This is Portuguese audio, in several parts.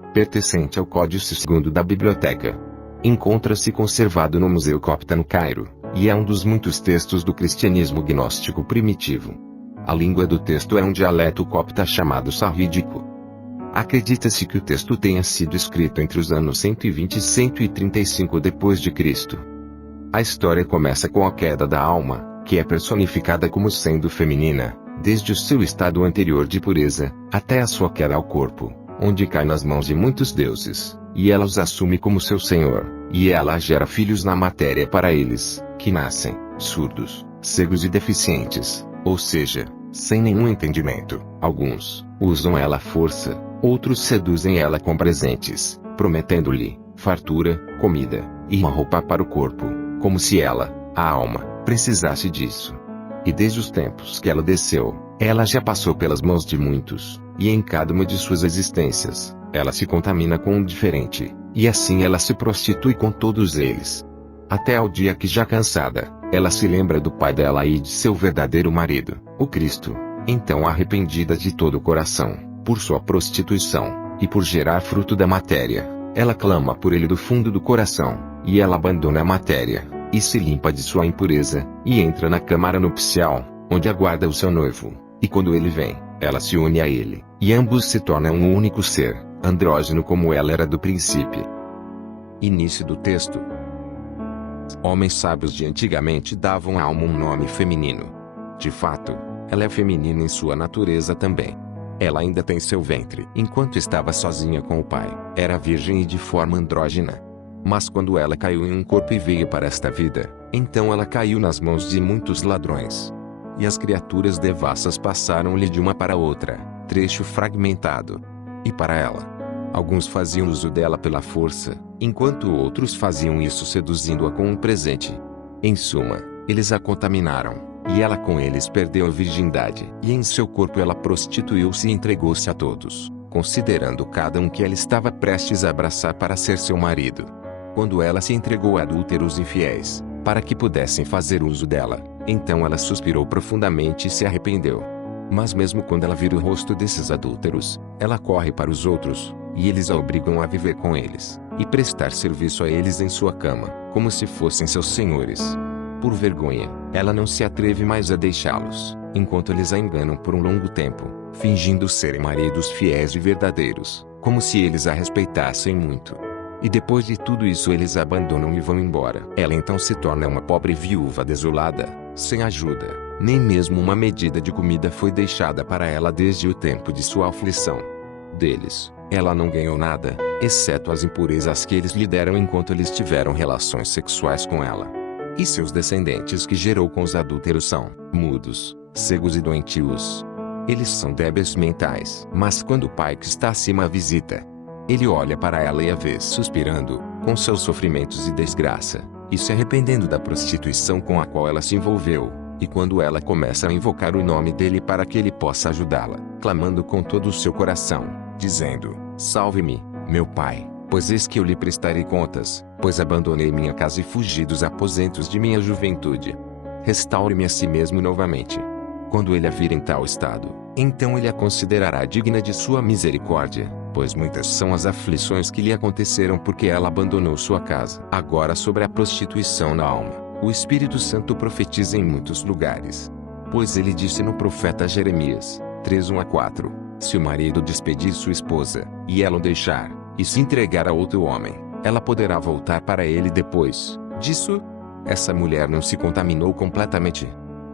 pertencente ao Códice Segundo da Biblioteca. Encontra-se conservado no Museu Copta no Cairo, e é um dos muitos textos do cristianismo gnóstico primitivo. A língua do texto é um dialeto copta chamado sarrídico. Acredita-se que o texto tenha sido escrito entre os anos 120 e 135 d.C. A história começa com a queda da alma, que é personificada como sendo feminina, desde o seu estado anterior de pureza, até a sua queda ao corpo, onde cai nas mãos de muitos deuses, e ela os assume como seu senhor, e ela gera filhos na matéria para eles, que nascem, surdos, cegos e deficientes, ou seja, sem nenhum entendimento. Alguns usam ela à força, outros seduzem ela com presentes, prometendo-lhe fartura, comida, e uma roupa para o corpo, como se ela, a alma, precisasse disso. E desde os tempos que ela desceu, ela já passou pelas mãos de muitos, e em cada uma de suas existências, ela se contamina com um diferente, e assim ela se prostitui com todos eles. Até ao dia que, já cansada, ela se lembra do pai dela e de seu verdadeiro marido, o Cristo. Então, arrependida de todo o coração, por sua prostituição, e por gerar fruto da matéria, ela clama por ele do fundo do coração, e ela abandona a matéria, e se limpa de sua impureza, e entra na câmara nupcial, onde aguarda o seu noivo, e quando ele vem, ela se une a ele, e ambos se tornam um único ser, andrógeno como ela era do princípio. Início do texto. Homens sábios de antigamente davam à alma um nome feminino. De fato, ela é feminina em sua natureza também. Ela ainda tem seu ventre. Enquanto estava sozinha com o pai, era virgem e de forma andrógena. Mas quando ela caiu em um corpo e veio para esta vida, então ela caiu nas mãos de muitos ladrões. E as criaturas devassas passaram-lhe de uma para outra, trecho fragmentado. E para ela, alguns faziam uso dela pela força, enquanto outros faziam isso seduzindo-a com um presente. Em suma, eles a contaminaram, e ela com eles perdeu a virgindade. E em seu corpo ela prostituiu-se e entregou-se a todos, considerando cada um que ela estava prestes a abraçar para ser seu marido. Quando ela se entregou a adúlteros infiéis, para que pudessem fazer uso dela, então ela suspirou profundamente e se arrependeu. Mas mesmo quando ela vira o rosto desses adúlteros, ela corre para os outros, e eles a obrigam a viver com eles, e prestar serviço a eles em sua cama, como se fossem seus senhores. Por vergonha, ela não se atreve mais a deixá-los, enquanto eles a enganam por um longo tempo, fingindo serem maridos fiéis e verdadeiros, como se eles a respeitassem muito. E depois de tudo isso eles a abandonam e vão embora. Ela então se torna uma pobre viúva desolada, sem ajuda. Nem mesmo uma medida de comida foi deixada para ela desde o tempo de sua aflição. Deles, ela não ganhou nada, exceto as impurezas que eles lhe deram enquanto eles tiveram relações sexuais com ela. E seus descendentes que gerou com os adúlteros são mudos, cegos e doentios. Eles são débeis mentais. Mas quando o pai que está acima a visita, ele olha para ela e a vê suspirando, com seus sofrimentos e desgraça, e se arrependendo da prostituição com a qual ela se envolveu. E quando ela começa a invocar o nome dele para que ele possa ajudá-la, clamando com todo o seu coração, dizendo: salve-me, meu pai, pois eis que eu lhe prestarei contas, pois abandonei minha casa e fugi dos aposentos de minha juventude. Restaure-me a si mesmo novamente. Quando ele a vir em tal estado, então ele a considerará digna de sua misericórdia, pois muitas são as aflições que lhe aconteceram porque ela abandonou sua casa. Agora sobre a prostituição na alma, o Espírito Santo profetiza em muitos lugares. Pois ele disse no profeta Jeremias, 3:1-4, se o marido despedir sua esposa, e ela o deixar, e se entregar a outro homem, ela poderá voltar para ele depois disso? Essa mulher não se contaminou completamente.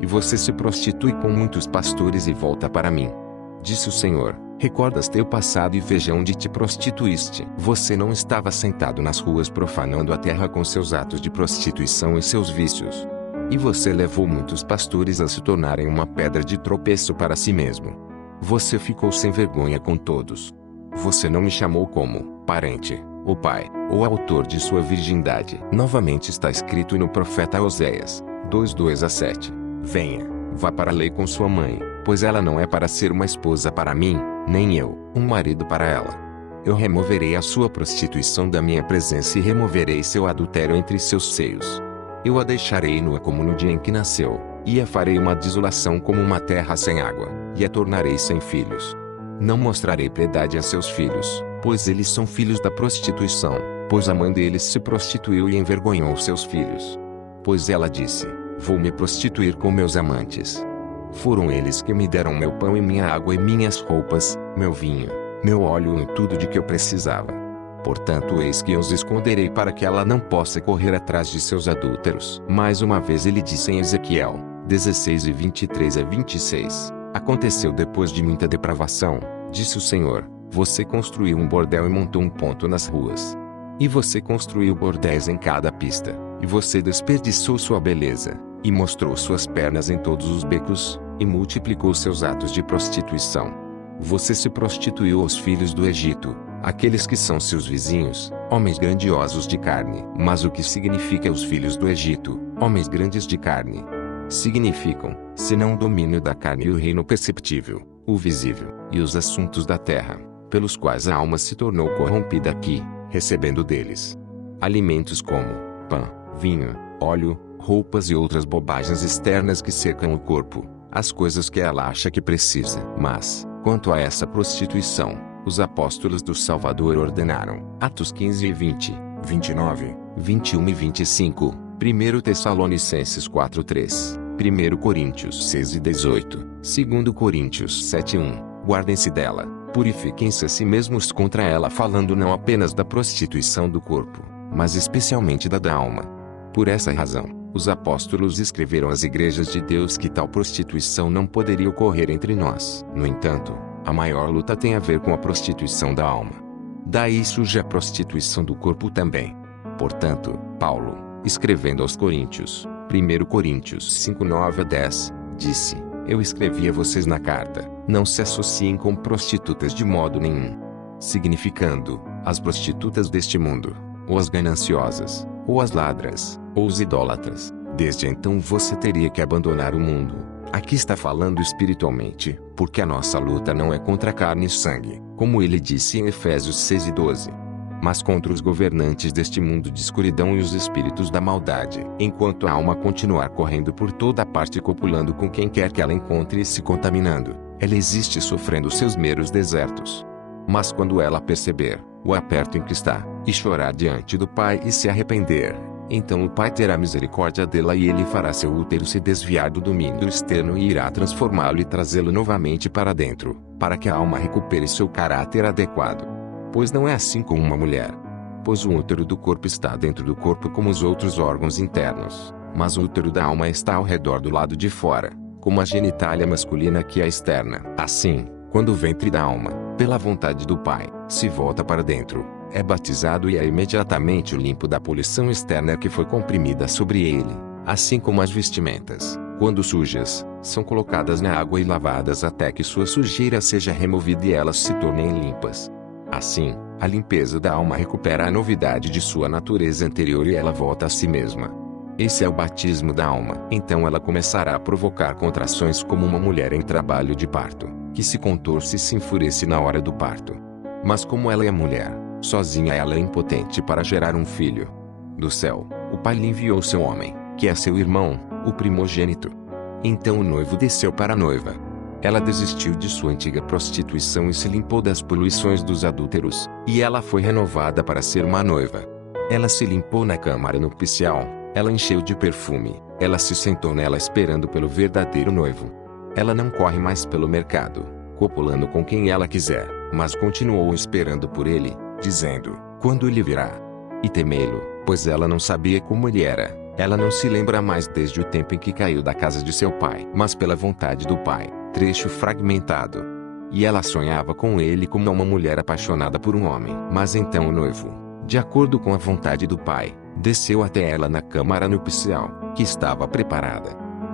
E você se prostitui com muitos pastores e volta para mim. Disse o Senhor, recordas teu passado e veja onde te prostituíste. Você não estava sentado nas ruas profanando a terra com seus atos de prostituição e seus vícios. E você levou muitos pastores a se tornarem uma pedra de tropeço para si mesmo. Você ficou sem vergonha com todos. Você não me chamou como parente, ou pai, ou autor de sua virgindade. Novamente está escrito no profeta Oséias, 2:2-7. Venha, vá para a lei com sua mãe, pois ela não é para ser uma esposa para mim, nem eu, um marido para ela. Eu removerei a sua prostituição da minha presença e removerei seu adultério entre seus seios. Eu a deixarei nua como no dia em que nasceu, e a farei uma desolação como uma terra sem água, e a tornarei sem filhos. Não mostrarei piedade a seus filhos, pois eles são filhos da prostituição, pois a mãe deles se prostituiu e envergonhou seus filhos. Pois ela disse: vou me prostituir com meus amantes. Foram eles que me deram meu pão e minha água e minhas roupas, meu vinho, meu óleo e tudo de que eu precisava. Portanto, eis que eu os esconderei para que ela não possa correr atrás de seus adúlteros. Mais uma vez ele disse em Ezequiel 16 e 23 a 26: aconteceu depois de muita depravação, disse o Senhor, você construiu um bordel e montou um ponto nas ruas. E você construiu bordéis em cada pista, e você desperdiçou sua beleza, e mostrou suas pernas em todos os becos, e multiplicou seus atos de prostituição. Você se prostituiu aos filhos do Egito, aqueles que são seus vizinhos, homens grandiosos de carne. Mas o que significa os filhos do Egito, homens grandes de carne? Significam, senão o domínio da carne e o reino perceptível, o visível, e os assuntos da terra, pelos quais a alma se tornou corrompida aqui, recebendo deles alimentos como pão, vinho, óleo, roupas e outras bobagens externas que secam o corpo, as coisas que ela acha que precisa. Mas, quanto a essa prostituição, os apóstolos do Salvador ordenaram. Atos 15 e 20, 29, 21 e 25, 1 Tessalonicenses 4:3, 1 Coríntios 6 e 18, 2 Coríntios 7 1, guardem-se dela, purifiquem-se a si mesmos contra ela, falando não apenas da prostituição do corpo, mas especialmente da alma. Por essa razão, os apóstolos escreveram às igrejas de Deus que tal prostituição não poderia ocorrer entre nós. No entanto, a maior luta tem a ver com a prostituição da alma. Daí surge a prostituição do corpo também. Portanto, Paulo, escrevendo aos Coríntios, 1 Coríntios 5 9 a 10, disse: eu escrevi a vocês na carta, não se associem com prostitutas de modo nenhum. Significando, as prostitutas deste mundo, ou as gananciosas, ou as ladras, ou os idólatras. Desde então você teria que abandonar o mundo. Aqui está falando espiritualmente, porque a nossa luta não é contra carne e sangue, como ele disse em Efésios 6 e 12. Mas contra os governantes deste mundo de escuridão e os espíritos da maldade. Enquanto a alma continuar correndo por toda parte copulando com quem quer que ela encontre e se contaminando, ela existe sofrendo seus meros desertos. Mas quando ela perceber o aperto em que está, e chorar diante do Pai e se arrepender, então o Pai terá misericórdia dela e ele fará seu útero se desviar do domínio externo e irá transformá-lo e trazê-lo novamente para dentro, para que a alma recupere seu caráter adequado. Pois não é assim com uma mulher. Pois o útero do corpo está dentro do corpo como os outros órgãos internos, mas o útero da alma está ao redor do lado de fora, como a genitália masculina que é externa. Assim, quando o ventre da alma, pela vontade do Pai, se volta para dentro, é batizado e é imediatamente limpo da poluição externa que foi comprimida sobre ele, assim como as vestimentas, quando sujas, são colocadas na água e lavadas até que sua sujeira seja removida e elas se tornem limpas. Assim, a limpeza da alma recupera a novidade de sua natureza anterior e ela volta a si mesma. Esse é o batismo da alma. Então ela começará a provocar contrações como uma mulher em trabalho de parto, que se contorce e se enfurece na hora do parto. Mas como ela é mulher, sozinha ela é impotente para gerar um filho. Do céu, o Pai lhe enviou seu homem, que é seu irmão, o primogênito. Então o noivo desceu para a noiva. Ela desistiu de sua antiga prostituição e se limpou das poluições dos adúlteros, e ela foi renovada para ser uma noiva. Ela se limpou na câmara nupcial, ela encheu de perfume, ela se sentou nela esperando pelo verdadeiro noivo. Ela não corre mais pelo mercado, copulando com quem ela quiser, mas continuou esperando por ele, dizendo: quando ele virá? E temê-lo, pois ela não sabia como ele era. Ela não se lembra mais desde o tempo em que caiu da casa de seu pai, mas pela vontade do Pai. Trecho fragmentado. E ela sonhava com ele como uma mulher apaixonada por um homem. Mas então o noivo, de acordo com a vontade do Pai, desceu até ela na câmara nupcial, que estava preparada.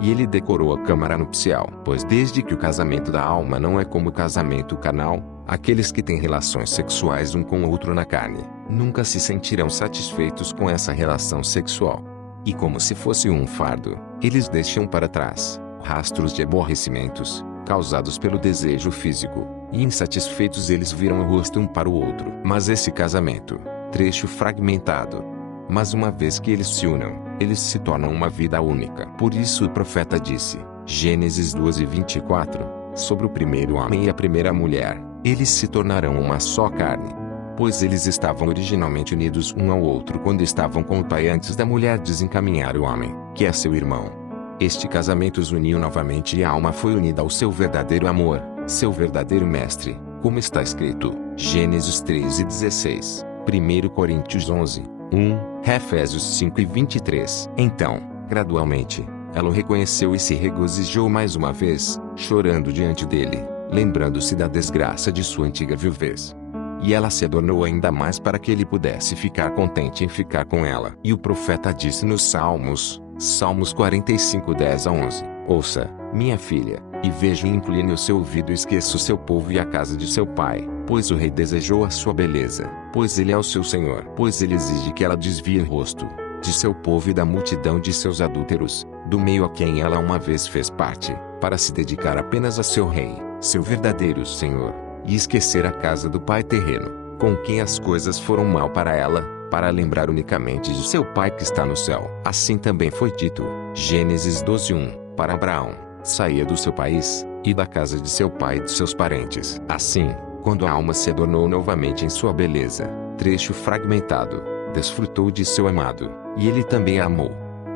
E ele decorou a câmara nupcial, pois desde que o casamento da alma não é como o casamento carnal, aqueles que têm relações sexuais um com o outro na carne, nunca se sentirão satisfeitos com essa relação sexual. E como se fosse um fardo, eles deixam para trás rastros de aborrecimentos, causados pelo desejo físico, e insatisfeitos eles viram o rosto um para o outro. Mas esse casamento, trecho fragmentado. Mas uma vez que eles se unam, eles se tornam uma vida única. Por isso o profeta disse, Gênesis 12:24, sobre o primeiro homem e a primeira mulher, eles se tornarão uma só carne. pois eles estavam originalmente unidos um ao outro quando estavam com o pai antes da mulher desencaminhar o homem, que é seu irmão. Este casamento os uniu novamente e a alma foi unida ao seu verdadeiro amor, seu verdadeiro mestre, como está escrito, Gênesis 13:16, 1 Coríntios 11:1, Efésios 5:23. Então, gradualmente, ela o reconheceu e se regozijou mais uma vez, chorando diante dele, lembrando-se da desgraça de sua antiga viuvez. E ela se adornou ainda mais para que ele pudesse ficar contente em ficar com ela. E o profeta disse nos Salmos 45:10-11, ouça, minha filha, e veja e incline o seu ouvido e esqueça o seu povo e a casa de seu pai, pois o rei desejou a sua beleza, pois ele é o seu senhor. Pois ele exige que ela desvie o rosto de seu povo e da multidão de seus adúlteros, do meio a quem ela uma vez fez parte, para se dedicar apenas a seu rei, seu verdadeiro senhor, e esquecer a casa do pai terreno, com quem as coisas foram mal para ela, para lembrar unicamente de seu pai que está no céu. Assim também foi dito, Gênesis 12:1, para Abraão, saía do seu país, e da casa de seu pai e de seus parentes. Assim, quando a alma se adornou novamente em sua beleza, trecho fragmentado, desfrutou de seu amado, e ele também a amou.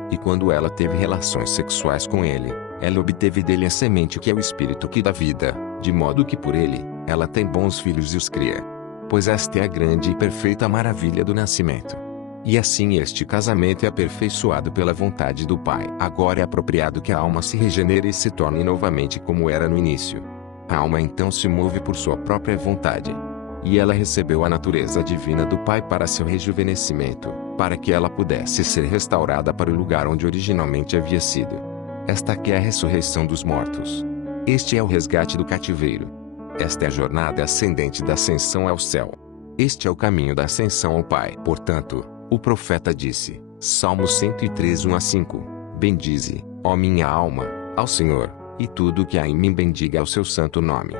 E quando ela teve relações sexuais com ele, ela obteve dele a semente que é o espírito que dá vida, de modo que por ele, ela tem bons filhos e os cria. Pois esta é a grande e perfeita maravilha do nascimento. E assim este casamento é aperfeiçoado pela vontade do Pai. Agora é apropriado que a alma se regenere e se torne novamente como era no início. A alma então se move por sua própria vontade. E ela recebeu a natureza divina do Pai para seu rejuvenescimento, para que ela pudesse ser restaurada para o lugar onde originalmente havia sido. Esta aqui é a ressurreição dos mortos. Este é o resgate do cativeiro. Esta é a jornada ascendente da ascensão ao céu. Este é o caminho da ascensão ao Pai. Portanto, o profeta disse, Salmo 103:1-5, bendize, ó minha alma, ao Senhor, e tudo que há em mim bendiga ao seu santo nome.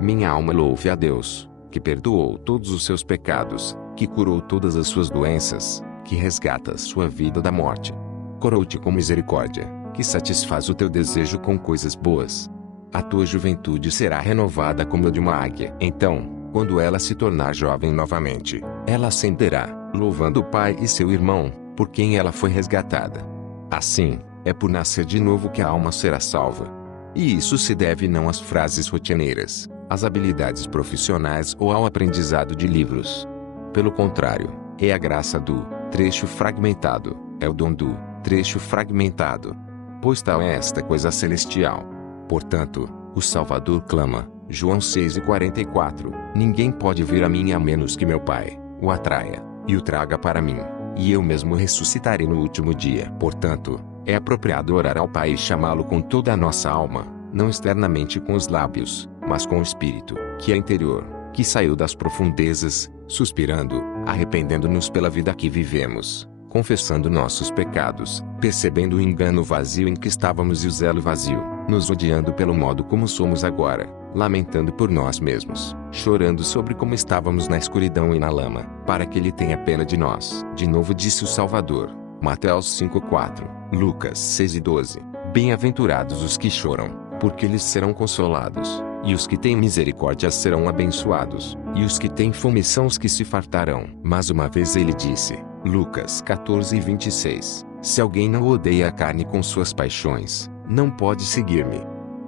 Minha alma louve a Deus, que perdoou todos os seus pecados, que curou todas as suas doenças, que resgata sua vida da morte. Coroa-te com misericórdia, que satisfaz o teu desejo com coisas boas. A tua juventude será renovada como a de uma águia. Então, quando ela se tornar jovem novamente, ela ascenderá, louvando o Pai e seu irmão, por quem ela foi resgatada. Assim, é por nascer de novo que a alma será salva. E isso se deve não às frases rotineiras, às habilidades profissionais ou ao aprendizado de livros. Pelo contrário, é a graça do trecho fragmentado, é o dom do trecho fragmentado. Pois tal é esta coisa celestial. Portanto, o Salvador clama, João 6:44, ninguém pode vir a mim a menos que meu Pai o atraia, e o traga para mim, e eu mesmo ressuscitarei no último dia. Portanto, é apropriado orar ao Pai e chamá-lo com toda a nossa alma, não externamente com os lábios, mas com o Espírito, que é interior, que saiu das profundezas, suspirando, arrependendo-nos pela vida que vivemos, confessando nossos pecados, percebendo o engano vazio em que estávamos e o zelo vazio, nos odiando pelo modo como somos agora, lamentando por nós mesmos, chorando sobre como estávamos na escuridão e na lama, para que Ele tenha pena de nós. De novo disse o Salvador, Mateus 5:4, Lucas 6:12, bem-aventurados os que choram, porque eles serão consolados, e os que têm misericórdia serão abençoados, e os que têm fome são os que se fartarão. Mas uma vez ele disse, Lucas 14:26, se alguém não odeia a carne com suas paixões, não pode seguir-me.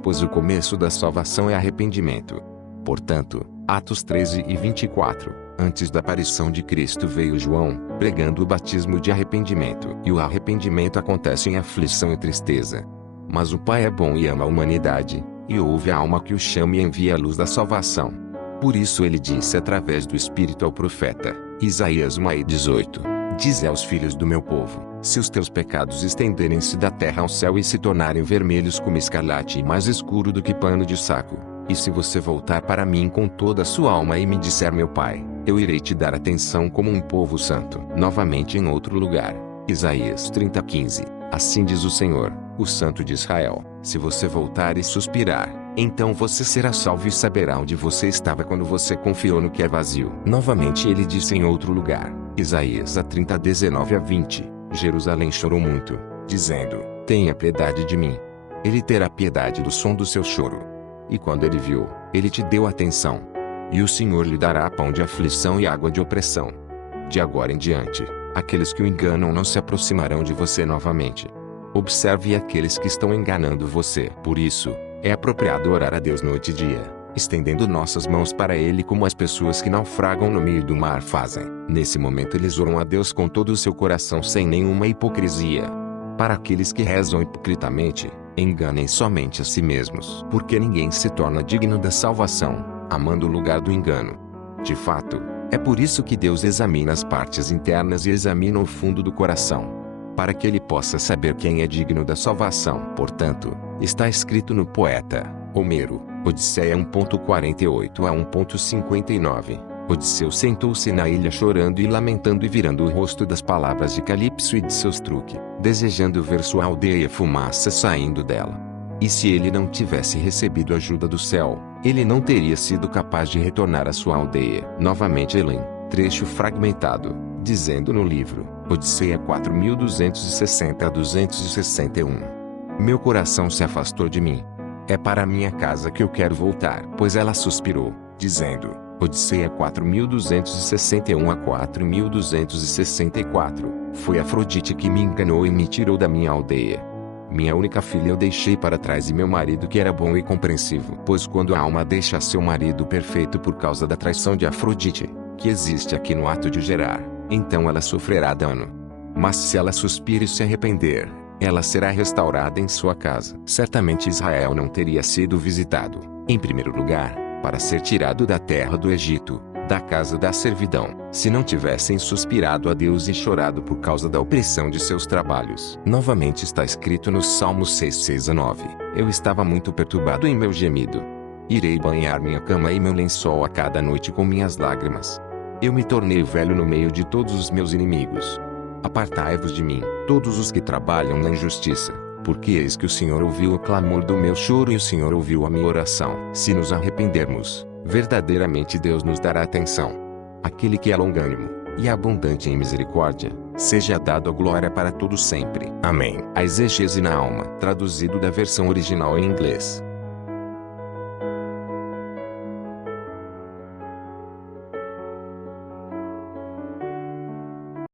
Pois o começo da salvação é arrependimento. Portanto, Atos 13:24, antes da aparição de Cristo veio João, pregando o batismo de arrependimento. E o arrependimento acontece em aflição e tristeza. Mas o Pai é bom e ama a humanidade, e ouve a alma que o chama e envia a luz da salvação. Por isso ele disse através do Espírito ao profeta, Isaías 1:18, dize aos filhos do meu povo, se os teus pecados estenderem-se da terra ao céu e se tornarem vermelhos como escarlate e mais escuro do que pano de saco, e se você voltar para mim com toda a sua alma e me disser meu Pai, eu irei te dar atenção como um povo santo. Novamente em outro lugar, Isaías 30:15, assim diz o Senhor, o Santo de Israel, se você voltar e suspirar, então você será salvo e saberá onde você estava quando você confiou no que é vazio. Novamente ele disse em outro lugar, Isaías 30:19-20, Jerusalém chorou muito, dizendo, tenha piedade de mim. Ele terá piedade do som do seu choro. E quando ele viu, ele te deu atenção. E o Senhor lhe dará pão de aflição e água de opressão. De agora em diante, aqueles que o enganam não se aproximarão de você novamente. Observe aqueles que estão enganando você. Por isso, é apropriado orar a Deus noite e dia, estendendo nossas mãos para Ele como as pessoas que naufragam no meio do mar fazem. Nesse momento eles oram a Deus com todo o seu coração sem nenhuma hipocrisia. Para aqueles que rezam hipocritamente, enganem somente a si mesmos. Porque ninguém se torna digno da salvação, amando o lugar do engano. De fato, é por isso que Deus examina as partes internas e examina o fundo do coração, para que ele possa saber quem é digno da salvação. Portanto, está escrito no poeta Homero, Odisseia 1.48 a 1.59. Odisseu sentou-se na ilha chorando e lamentando e virando o rosto das palavras de Calipso e de seus truques, desejando ver sua aldeia e fumaça saindo dela. E se ele não tivesse recebido ajuda do céu, ele não teria sido capaz de retornar à sua aldeia. Novamente Helen, trecho fragmentado, dizendo no livro Odisseia 4260 a 261. Meu coração se afastou de mim. É para minha casa que eu quero voltar. Pois ela suspirou, dizendo, Odisseia 4261 a 4264. Foi Afrodite que me enganou e me tirou da minha aldeia. Minha única filha eu deixei para trás e meu marido que era bom e compreensivo. Pois quando a alma deixa seu marido perfeito por causa da traição de Afrodite, que existe aqui no ato de gerar, então ela sofrerá dano. Mas se ela suspira e se arrepender, ela será restaurada em sua casa. Certamente Israel não teria sido visitado, em primeiro lugar, para ser tirado da terra do Egito, da casa da servidão, se não tivessem suspirado a Deus e chorado por causa da opressão de seus trabalhos. Novamente está escrito no Salmo 6:6 a 9. Eu estava muito perturbado em meu gemido. Irei banhar minha cama e meu lençol a cada noite com minhas lágrimas. Eu me tornei velho no meio de todos os meus inimigos. Apartai-vos de mim, todos os que trabalham na injustiça, porque eis que o Senhor ouviu o clamor do meu choro e o Senhor ouviu a minha oração. Se nos arrependermos, verdadeiramente Deus nos dará atenção. Aquele que é longânimo e abundante em misericórdia, seja dado a glória para todos sempre. Amém. A exegese na alma, traduzido da versão original em inglês.